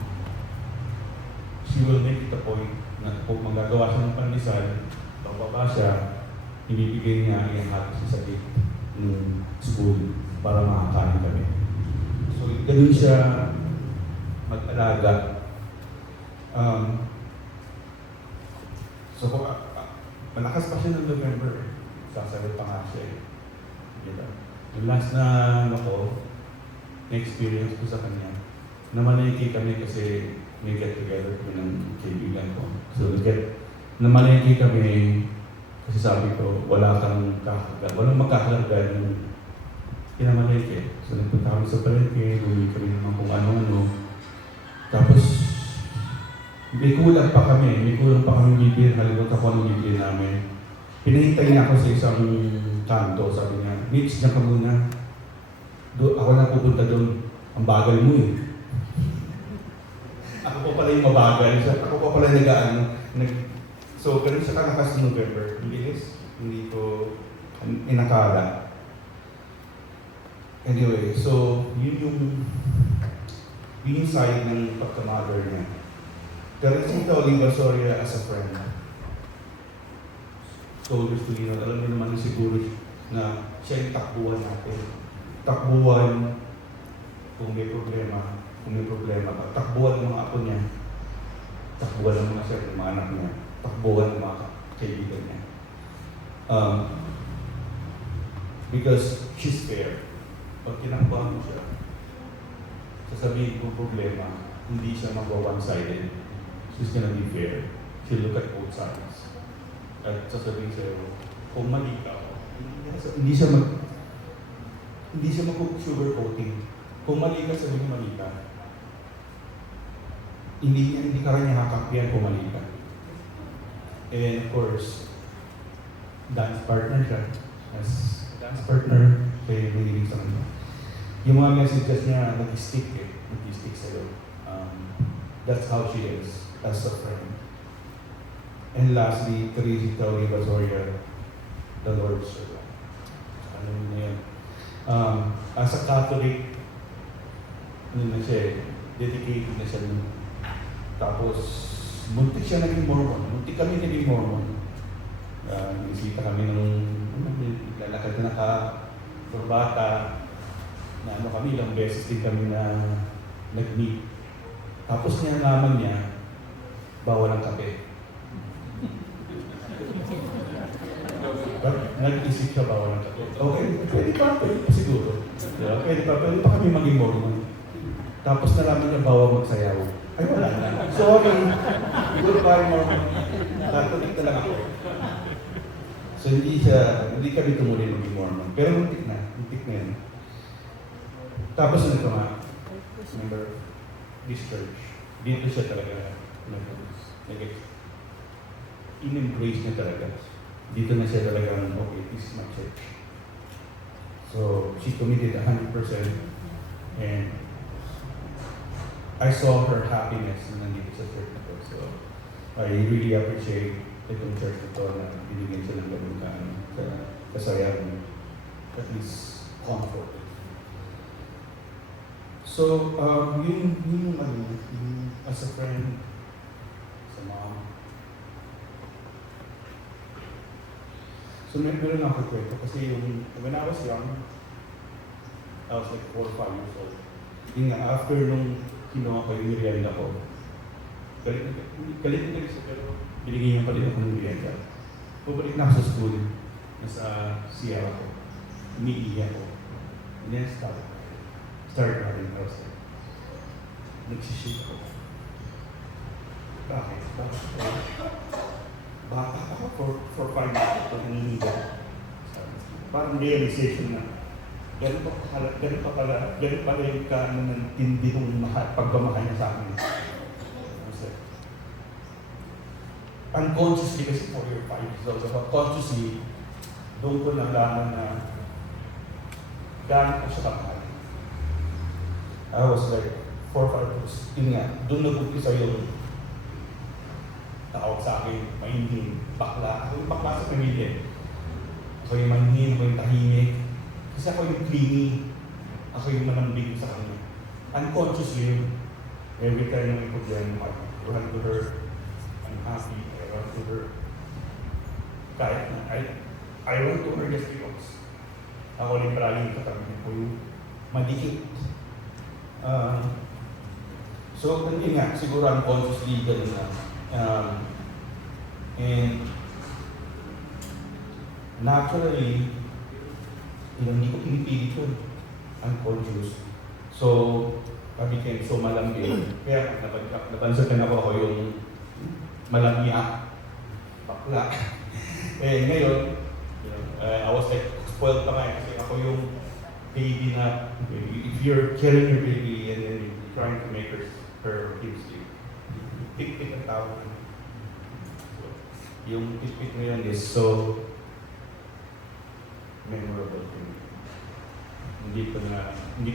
she will make it a point na kung magagawa siya ng pandesal, pagbaba siya, ibibigay niya yung hati sa gate ng school para makakain kami. So, ganun siya mag-alaga. Malakas pa siya ng November. Sasagot pa nga siya eh. Diba? Yung last na na-experience ko sa kanya, namalaki kami kasi may get-together kami ng kaibigan ko. So, namalaki kami kasi sabi ko, walang magkakarga ng pinamalaki. So, nagpunta kami sa palengke, bumili kami naman kung ano-ano. Tapos, may kulang pa kami bibili, nalimutan ko anong bibili namin. Pinahintay niya ako sa isang kanto, sabi niya, Mitch, diyan ka muna. Ako na pupunta doon. Ang bagal mo eh. Ako pa pala yung mabagal. Ako pa pala So, ganun siya kalakas ng November. Bilis. Hindi ko inakala. Anyway, so, yun yung side ng pagka-mother niya. Teresita Oliva Soria as a friend. So, gusto niyo, alam niyo naman siguro na siya yung takbuhan natin. Takbuhan kung may problema. Takbuhan ng mga apo niya. Takbuhan ng mga anak niya. Takbuhan ng mga kaibigan niya. Because she's fair. Pag tinakbuhan mo siya, sasabihin kong problema, hindi siya mag-one-sided. She's gonna be fair. She'll look at both sides. At sasabihin sa'yo, kung mali ka, hindi siya mag-sugarcoating. Kung mali ka, sabihin mali ka. Hindi ka rin niya hakakpiyan kung mali ka. And of course, dance partner siya. As dance partner, kayo nahilig sa kanya. Yung mga messages niya, nag-stick eh. Nag-stick sa'yo. That's how she is as a friend. And lastly, Teresa Tauri Basoria, the Lord's servant. Ano yun na yan? As a Catholic, ano na siya eh, dedicated na siya nun. Tapos, muntik siya naging Mormon. Muntik kami naging Mormon. Nisita kami nung lalakad na naka-corbata na ano kami, ilang beses din kami na nag-meet. Tapos niya naman niya, bawal ang kape. Nag-isip siya bawal ang kape. Okay, pwede pa siguro. Yeah, pwede pa kami maging Mormon. Tapos nalaman niya bawal magsayaw. Ay, wala na. Sorry. Goodbye, Mormon. Catholic talaga ako. So hindi kami tumuli maging Mormon. Pero muntik na yan. Tapos ano ito nga, remember, this church, dito siya talaga in-embrace niya talaga. Dito na siya talaga, okay, this is my church. So, she committed 100% and I saw her happiness na nandito sa church na to. So, I really appreciate itong church na to na binigyan siya ng ganun kasayahan, at least comfort. So, yung as a friend, sa mom. So, meron ako kwento kasi when I was young, I was like 4 or 5 years old. Yun nga, after nung kinuha ko yung merienda ko, galit na siya, pero binigyan niya pa rin ako ng merienda. Pabalik na ako sa school, nasa Sierra ko, umiiyak ko. And then started having house. Nagsishake ako. Bakit? Baka ako for 5 minutes ito nangihiga. Parang realization na ganun pala yung kaano ng tindi kong pagmamahal niya sa akin. Unconsciously, kasi 4 or 5 years old, so consciously, doon ko nalaman na gaano ko siya kamahal. I was like 4 or 5 years. Yun nga, doon nag-umpisa yung tawag sa akin, mahingin, bakla. Ako yung bakla sa pamilya. Ako yung mahingin, ako yung tahimik. Kasi ako yung clingy. Ako yung manambing sa kanya. Unconsciously yun. Every time na may problema, I run to her. I'm happy, I run to her. Kahit na, I run to her just because ako rin palaging katabi ko yung madikit. So, hindi nga, siguro unconsciously ganun na. And naturally, hindi ko pinipilit yun. Unconscious. So, I became so malambing. Kaya nabansagan ako yung malangya, bakla. Eh, ngayon, I was like, spoiled pa nga kasi ako yung baby na, if you're carrying your baby and then you're trying to make her hip sleep, tik-tik ang tawag. So, yung tik-tik na yun is so memorable to me. Hindi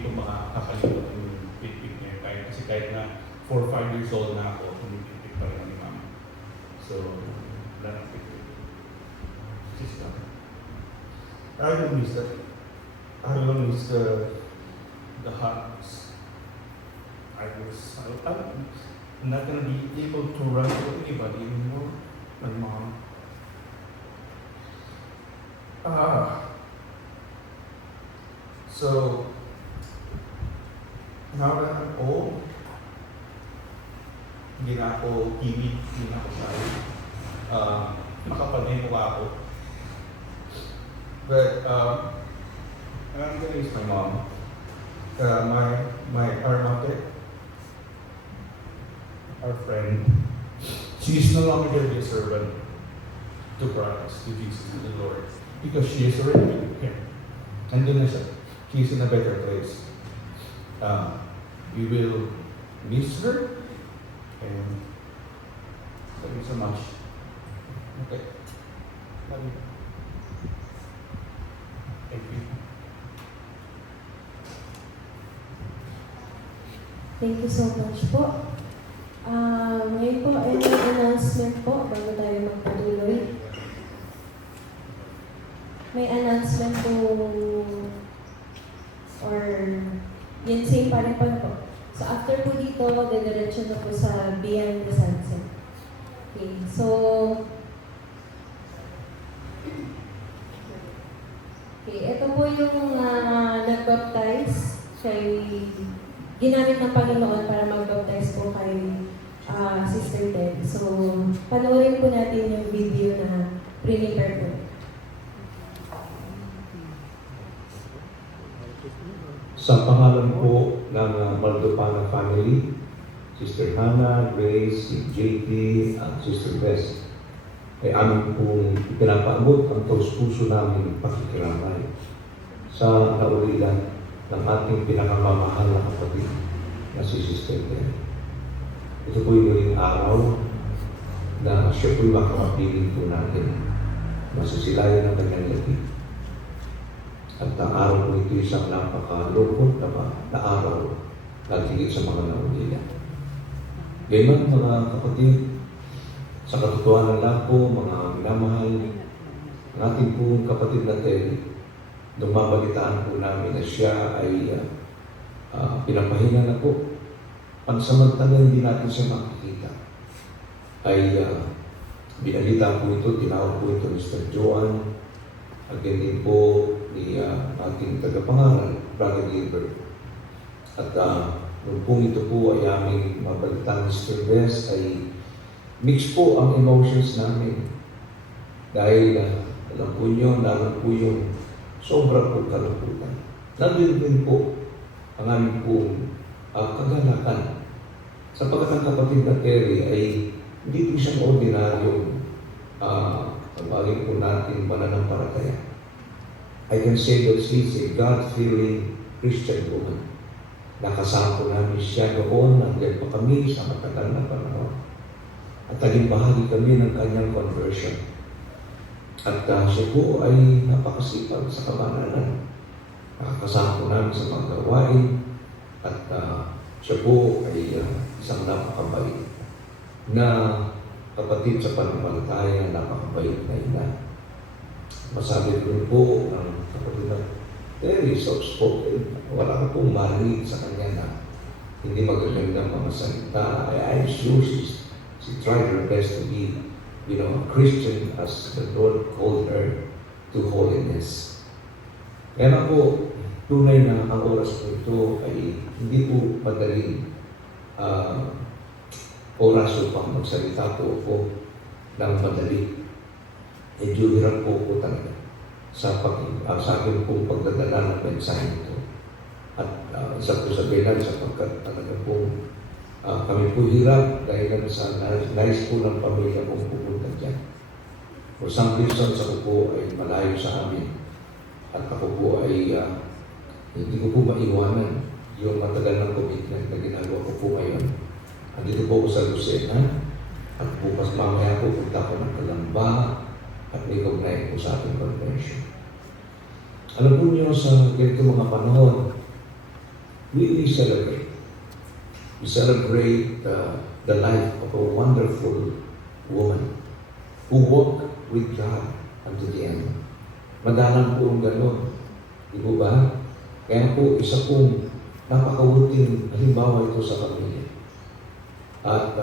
ko makakalimutan yung tik-tik niya. Kahit na 4 or 5 years old na ako, hindi tik-tik pa rin ni mama. So, wala na tik-tik. Sister. I will miss that. I will miss the hugs. I'm not gonna be able to run to anybody anymore. My mom. So now that I'm old, hindi na ako timid, hindi na ako shy. Makapal na yung mukha ako. But I'm gonna use my mom. Our mother, our friend, she is no longer going to be a servant to Christ, to Jesus, to the Lord, because she is already with Him. And then she is in a better place. We will miss her, and thank you so much. Okay. Love you. Thank you. Thank you so much po. Ngayon po ay may announcement po bago tayo magpatuloy. May announcement po or yun same pa rin po. So after po dito, didiretso na po sa Beyond the Sunset. Okay, so ito po yung nag-baptize kay ginamit ng Panginoon para mag-baptize po kay Sister Ted. So, panoorin po natin yung video na prepare po. Sa pangalan po ng Maldopana family, Sister Hannah, Grace, si JP, at Sister Bess, ay amin pong pinapaabot ang taus-puso namin pakikiramay sa naulilan ng ating pinakamamahal na kapatid na si Sister Ted. Ito po yung huling araw na siya po'y makakapiling po natin masisilayan ng kanyang lagi. At ang araw po ito isang napakalungkot na araw na tigit sa mga naulilan. Gayman mga kapatid, sa katotohanan lang po, mga minamahal, ang ating pong kapatid na Terry, nung mabalitaan po namin na siya ay pinapahinga na po, pansamantala hindi natin siya makikita, ay binalita po ito, tinawag po ito Mr. Joan, again din po ni ating tagapangalan, Brother Gilbert. At nung pong ito po ay aming mabalitaan Mr. Bess, ay mix po ang emotions namin. Dahil alam po nyo, naroon po yung sobra po kalungkutan. Nandun din po ang aming pong kagalakan. Sapagkat ang kapatid na Terry ay hindi po siyang ordinaryong tawagin po natin mananampalataya. I can say that she's a God-fearing Christian woman. Nakasama po namin siya noon, nandiyan pa kami sa matagal na panahon. At naging bahagi kami ng kanyang conversion. At siya po ay napakasipag sa kabanalan. Nakakasama po namin sa mga gawain. At siya po ay isang napakabait na kapatid sa pananampalataya, napakabait na ina. Masabi rin po ng kapatid na very soft-spoken. Wala ka pong marinig sa kanya na hindi magagandang mga salita. I'm sure she tried her best to be, a Christian as the Lord called her to holiness. Kaya na po, tunay na ang oras po ito ay hindi po madaling oras upang magsalita po ako ng madali. Medyo hirap po po talaga sa akin pong pagdadala ng mensahe ito. At isa po sa bilang sapagkat talaga po kami po hirap dahil sa nais po ng pamilya kong pupunta dyan. For some reasons ako po ay malayo sa amin. At ako po ay hindi ko po maiwanan yung matagal ng commitment na ginagawa ko po ngayon. Andito po ako sa Lucena at bukas mamaya po punta ko ng Kalamba at recognize po sa ating convention. Alam po niyo sa ganito mga panahon, we celebrate. We celebrate the life of a wonderful woman who walked with God unto the end. Madalang po ang gano'n. Di po ba? Kaya po, isa pong napakabuting halimbawa ito sa pamilya. At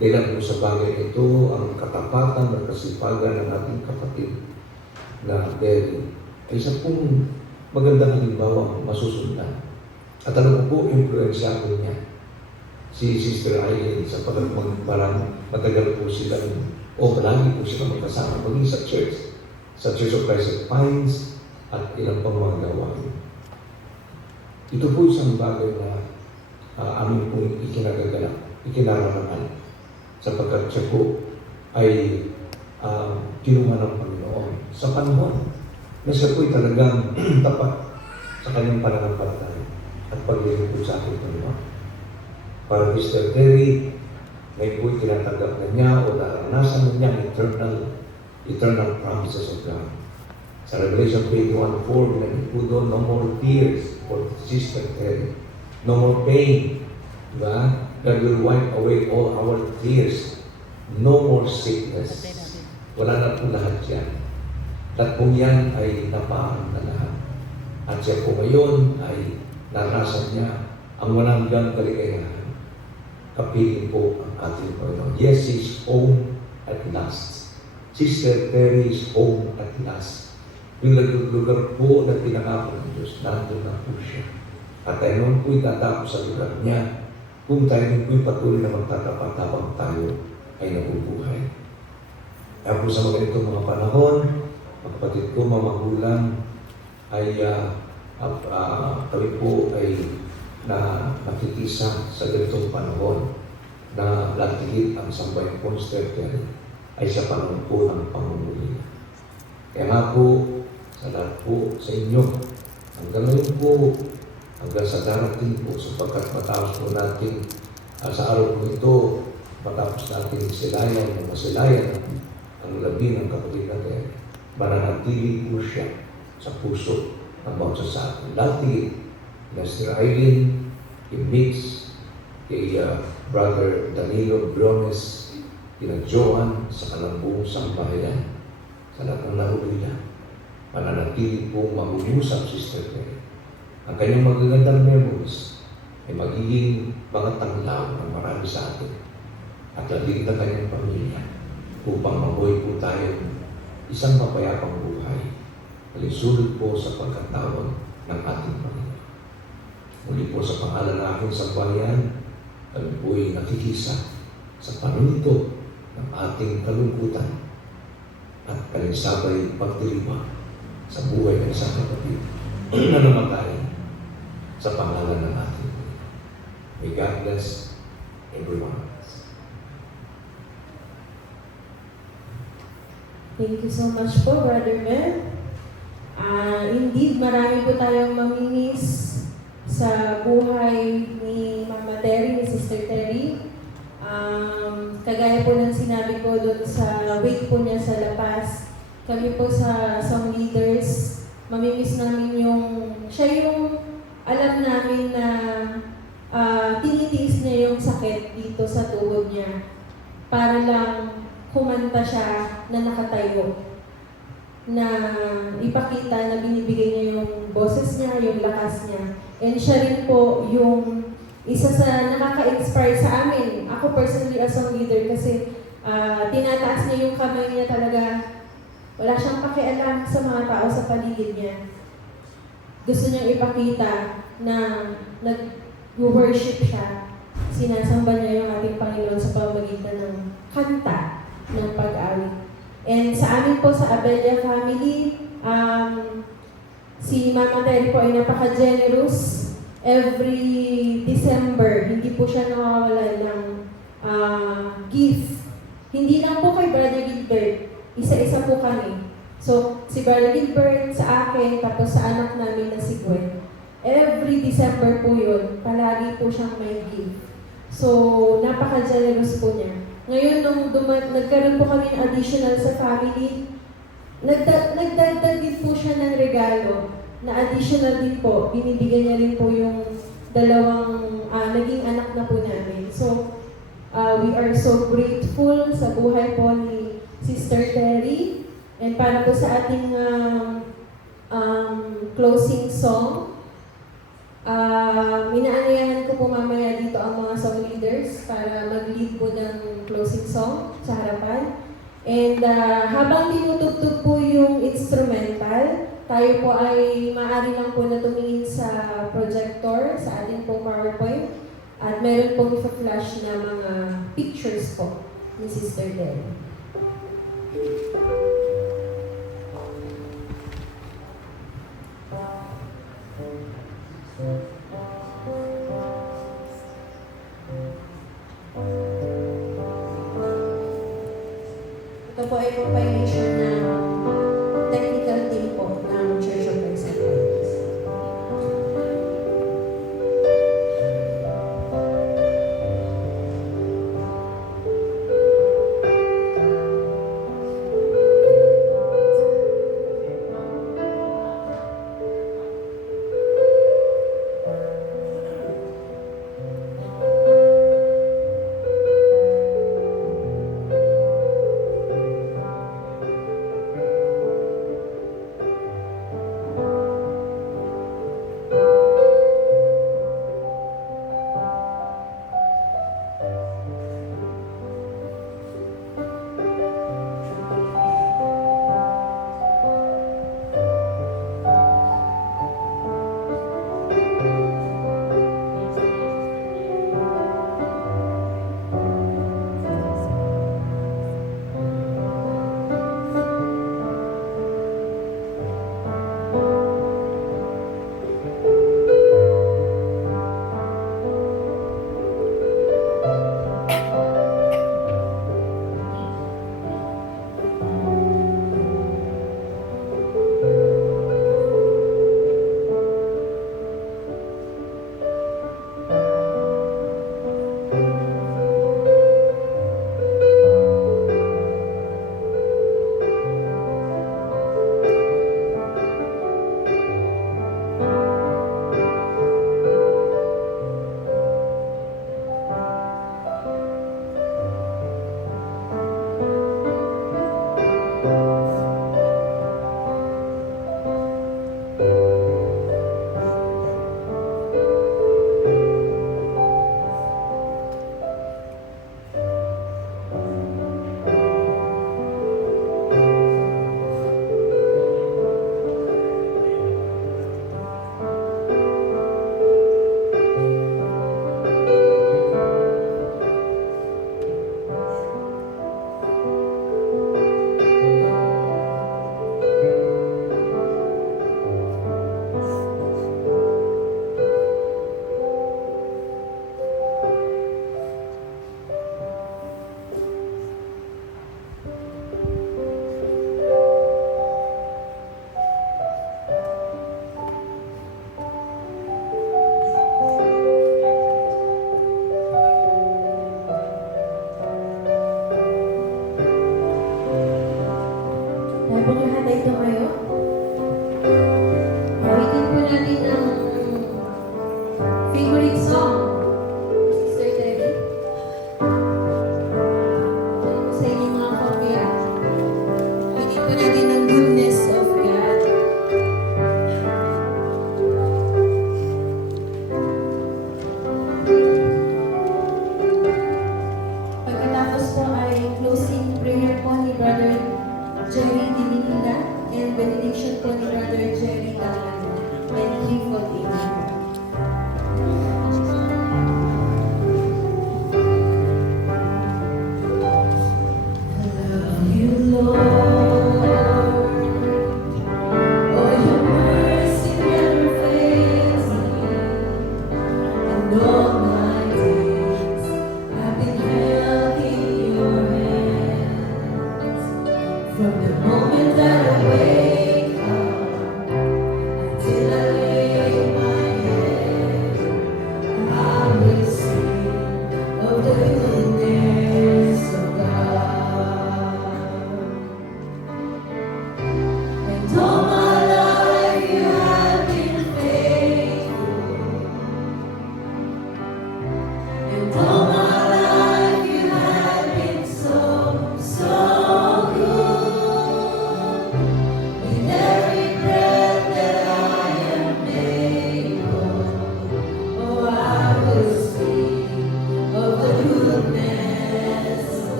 dahil po sa bagay ito, ang katapatan at kasipagan ng ating kapatid na Terry ay isa pong magandang halimbawa masusundan. At alam ko po, influensyado niya si Sister Aileen sa parang matagal po sila lagi po sila magkasama maging sa Church of Christ at Pines at ilang pang mga gawain. Ito po isang bagay na amin po ikinaraman sapagkat siya po ay kinuha ng Panginoon sa panahon na siya po ay talagang tapat sa kanyang pananampalataya at paglilingkod po sa ating Panginoon. Para Mr. Terry, ngayon po tinatanggap na niya o naranasan na niya eternal promises of God. Sa Revelation 21:4, binanggit po doon, no more tears for Sister Terry. No more pain. Diba? God will wipe away all our tears. No more sickness. Wala na po lahat yan. Lahat po yan ay napaang na lahat. At siya po ngayon ay naranasan niya ang walang kaligayahan. Kapiling po ang ating Panginoon. Yes, He's home at last. Sister Terry is home at last. Yung lugar po na pinangako ng Diyos, nandun na po siya. At tayo naman po'y tatapos sa lugar niya kung tayo naman po'y patuloy na magtatapat habang tayo ay nabubuhay. Kaya po sa mga ganitong mga panahon, mga kapatid ko, mga magulang, ay kami po ay nakikisa sa ganitong panahon na latigit ang sambayang Constantine ay sa panahon po ng pangunguli. Kaya nga po, sa lahat po sa inyo, hanggang ngayon po, hanggang sa darating po, sapagkat matapos po natin sa araw po ito, matapos natin masilayan ang labi ng kapatid natin, mananatili po siya sa puso ng bawat sa atin. Lahat na Sir Eileen, kay Mix, kay Brother Danilo Briones, kina Joan, sa kanang buong sambahayan, sa lahat ng nahulihan, mananatili po mag-uusap, Sister Terry. Ang kanyang magagandang memories ay magiging mga tanglaw ng marami sa atin at lalig ng kanyang pamilya upang mabuhay po tayo isang mapayapang buhay. Alisulod po sa pagkatawag ng ating Panginoon. Muli po sa pangalan ng aking sambahayan, kami po ay nakikisa sa panunto ng ating kalungkutan at kalinsabay pagdiriwang sa buhay ng isang kapatid na namatay sa pangalan ng ating Panginoon. May God bless everyone. Thank you so much po, Brother Mel. Indeed, marami po tayong mamimiss sa buhay ni Mama Terry, ni Sister Terry. Kagaya po ng sinabi ko doon sa wake po niya sa La Paz, kami po sa song leaders, mamimiss namin siya yung alam namin na tinitiis niya yung sakit dito sa tuhod niya para lang kumanta siya na nakatayo, na ipakita na binibigay niya yung boses niya, yung lakas niya. And siya rin po yung isa sa nakaka-inspire sa amin. Ako personally as song leader kasi tinataas niya yung kamay niya talaga. Wala siyang pakialam sa mga tao sa paligid niya. Gusto niyang ipakita na nag-worship siya. Sinasamba niya yung ating Panginoon sa pamamagitan ng kanta ng pag-awit. And sa amin po sa Abella family, si Mama Terry po ay napaka-generous. Every December, hindi po siya nawawalan ng gift. Hindi lang po kay Brother Gilbert, isa-isa po kami. So, si Brother Gilbert sa akin, tapos sa anak namin na si Gwen. Every December po yun, palagi po siyang may gift. So, napaka-generous po niya. Ngayon, nung nagkaroon po kami ng additional sa family, nagdagdag din po siya ng regalo na additional din po. Binibigyan niya rin po yung dalawang naging anak na po namin. So, we are so grateful sa buhay po ni Sister Terry. And para po sa ating closing song, inaanyayahan ko po mamaya dito ang mga song leaders para mag-lead po ng closing song sa harapan. And habang tinutugtog po yung instrumental, tayo po ay maaari lang po na tumingin sa projector, sa ating pong PowerPoint, at meron pong ipa-flash na mga pictures po ni Sister Terry. Ito po ay compilation ng technical team po ng Church of Christ Adventist.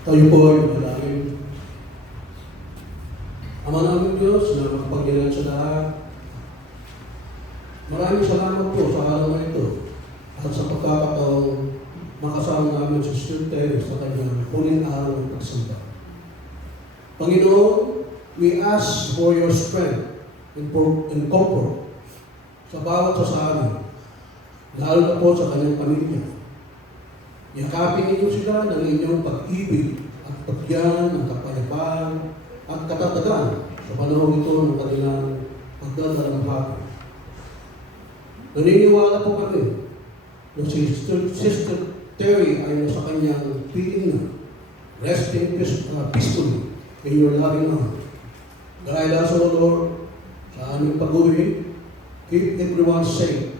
Tayo po ay manalangin. Ama namin Diyos na magpagyalan sa lahat. Maraming salamat po sa araw na ito at sa pagkakataong makasama namin si Sister Terry sa kanyang huling araw ng pagsamba. Panginoon, we ask for your strength and comfort sa bawat sa amin, lalo na po sa kanyang pamilya. Yakapin ninyo sila ng inyong pag-ibig at pagyan ng kapayapaan at katatagan sa panahon ito ng kanilang pagdadalamhati. Naniniwala po kami na si Sister Terry ay nasa kanyang piling na resting peacefully in your loving arms. Guide us, O Lord, sa aming pag-uwi, keep everyone safe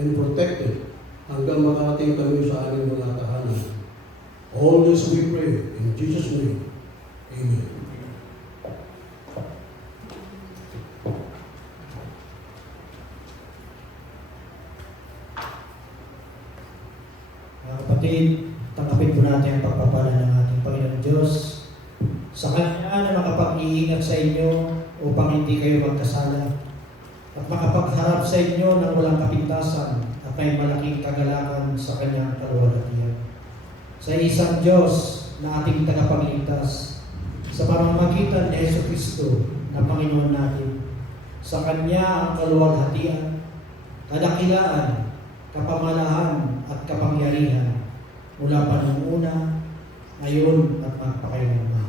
and protected hanggang makarating kami sa aming mga tahanan. All this we pray in Jesus' name. Amen. Mga kapatid, tanggapin po natin ang pagpapala ng ating Panginoon Diyos sa Kanya na makapag-iingat sa inyo upang hindi kayo magkasala at makapagharap sa inyo ng walang kapintasan at may malaking kagalakan sa Kanyang kaluwalhatian. Sa isang Diyos na ating tagapagligtas, sa pamamagitan ni Jesucristo na Panginoon natin, sa Kanya ang kaluwalhatian, kadakilaan, kapamalahan at kapangyarihan mula pa noong una, ngayon at magpakailanman.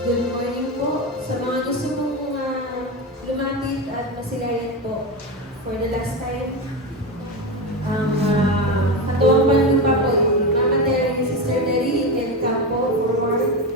Good morning po. Sa mga gusto mong lumapit at masilayan po for the last time. Ang katuwang panlupa po, Mama Terry, Sister Terry, you can come po forward.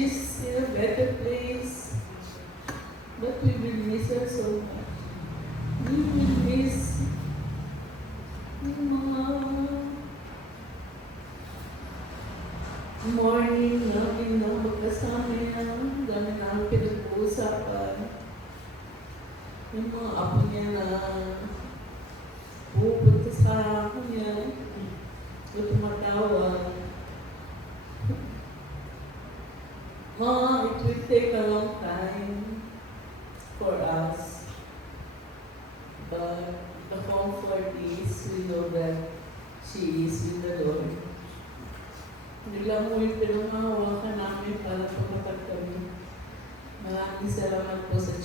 she's in a better place. But we will miss her so much. We will miss yung mga morning namin na magkasama yan. Dami na ang pinag-uusapan. Yung mga apo niya na pupunta sa akin niya. Yung tumatawag. Mom, it will take a long time for us. But the comfort is we know that she is with the Lord. Biglang ulit pinangahawakan namin para tumatag kami. Maraming salamat po sa